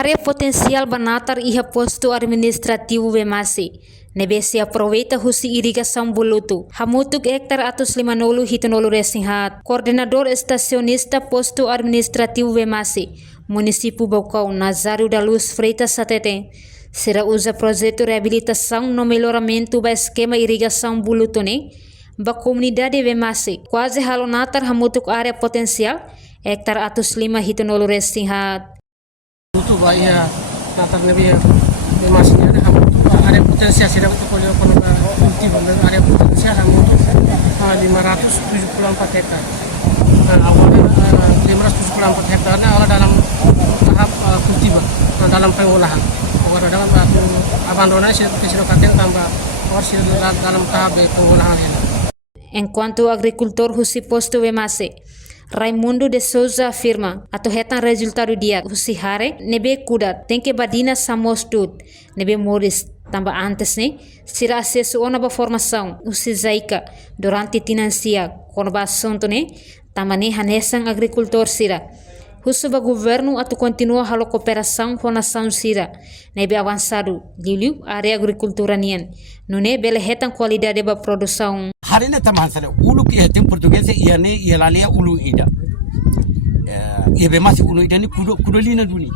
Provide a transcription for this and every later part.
área potencial banatar iha posto administrativo Bemasi. Nebe se aproveita husi irrigação bulutu. Hamutuk hektar atus 50 hitunolu resinhat. Coordenador estacionista posto administrativo Bemasi. Município Bocão Nazário da Luz Freitas Satete. Será usa projeto reabilitação no melhoramento do esquema irrigação bulutone. Ba comunidade Bemasi. Quase halonatar hamutuk área potencial. Hektar atus 5 hitunolu resinhat. Itu bahaya natar nabi Bemasi ada area potensial sedang untuk polio kulti area potensial hamutuk 574 hektar. Awalnya 574 hektarnya awal dalam tahap kultivar, dalam pengolahan. Bukan dalam abandonasi sudah kateng tambah dalam tahap pengolahan ini. Enquanto agricultor husi posto Bemasi, Raimundo de Souza afirma, atau hetan resultado dia husi hare nebe kudat, tem que badina samos tut, nebe moris tambah antes ne, sira acesso ona ba formação, husi zaika, durante tinancia, quando ba assunto ne, tambah ne hanesan agricultor sira. Husu ba governo atu continua halo cooperação com nação sira, nebe avançado, liu área agricultura nian, nune bele hetan qualidade ba produção. Hari ini tambahan sana ulu ki hetem português ia ne ia lalia ulu ida ia Bemasi ulu ida ni kudolina duni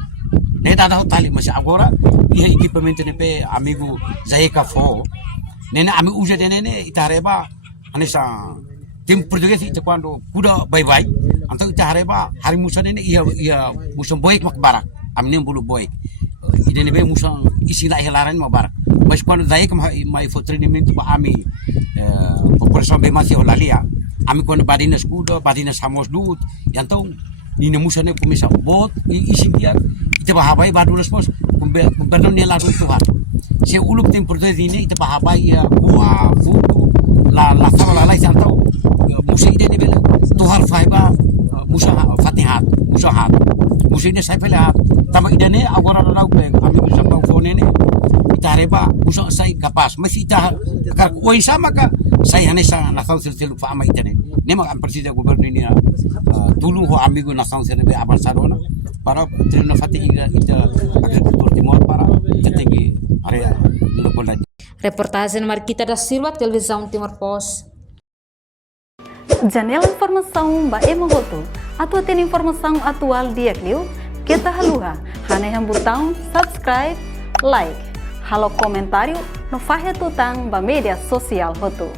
ne tada hotali masih agora ia equipamento ne pe amigo Zaika fo nene ami uja de nene itareba anisa tem português ita quando kuda bye bye anto itareba hari musa nene ia musa boik makbarak amne bulu boik ida ne be musa isila helaran mabarak mas quando Zaika mai fo treinamento ba ami população Bemasi olalia ami quando badina escudo badina samos dut yang tahu ni musa ne komisa bot isi dia ita bahabai badulas pos perdão ne la tuhan se ulup tem português ini ita bahabai ya buah futu la sala la yang tahu musa ide ne bela tuhal faiba musa fatihat musa ini saya pela tama ida ne agora la pe ami musa ba phone ne ita reba musa sai kapas masih ita kar oi sama ka saya hanesa nação selu fa ama ita ne nema am presida governo ini dulu ho amigo nação selu be avançadona para treino fati ida agricultor timor para tinggi area local. Reportagem Marquita da Silva, Televisão Timor Post. Janela informação ba emohoto. Atau tem informação atual dia kliu, kita haluha. Haneham botão subscribe, like. Halo komentário no fahe tutang ba media sosial hotu.